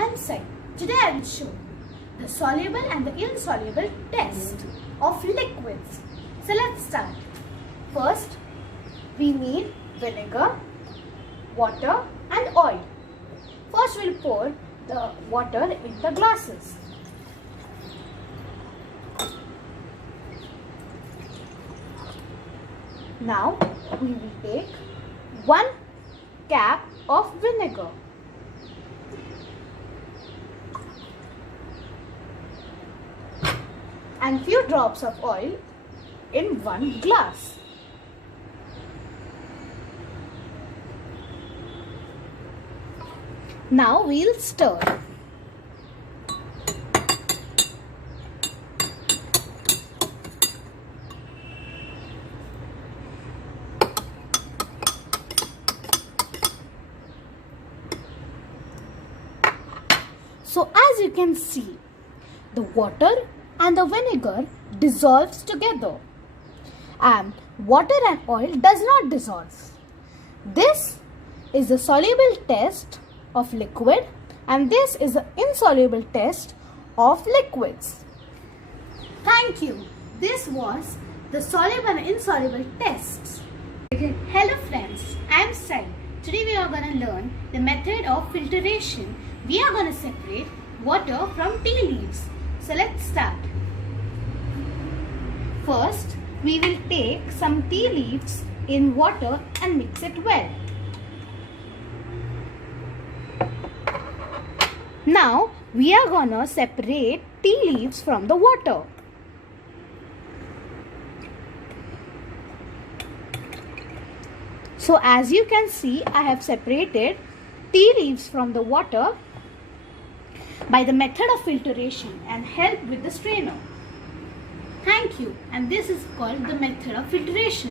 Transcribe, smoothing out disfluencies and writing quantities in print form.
I'm Sai. Today I will show the soluble and the insoluble test of liquids. So let's start. First, we need vinegar, water and oil. First we'll pour the water in the glasses. Now we will take 1 cap of vinegar. And few drops of oil in 1 glass. Now we'll stir. So as you can see, the water and the vinegar dissolves together, and water and oil does not dissolve. This is the soluble test of liquid, and this is the insoluble test of liquids. Thank you. This was the soluble and insoluble tests. Hello friends, I am Sai. Today we are going to learn the method of filtration. We are going to separate water from tea leaves. So let's start. First, we will take some tea leaves in water and mix it well. Now, we are going to separate tea leaves from the water. So as you can see, I have separated tea leaves from the water by the method of filtration and help with the strainer. Thank you, and this is called the method of filtration.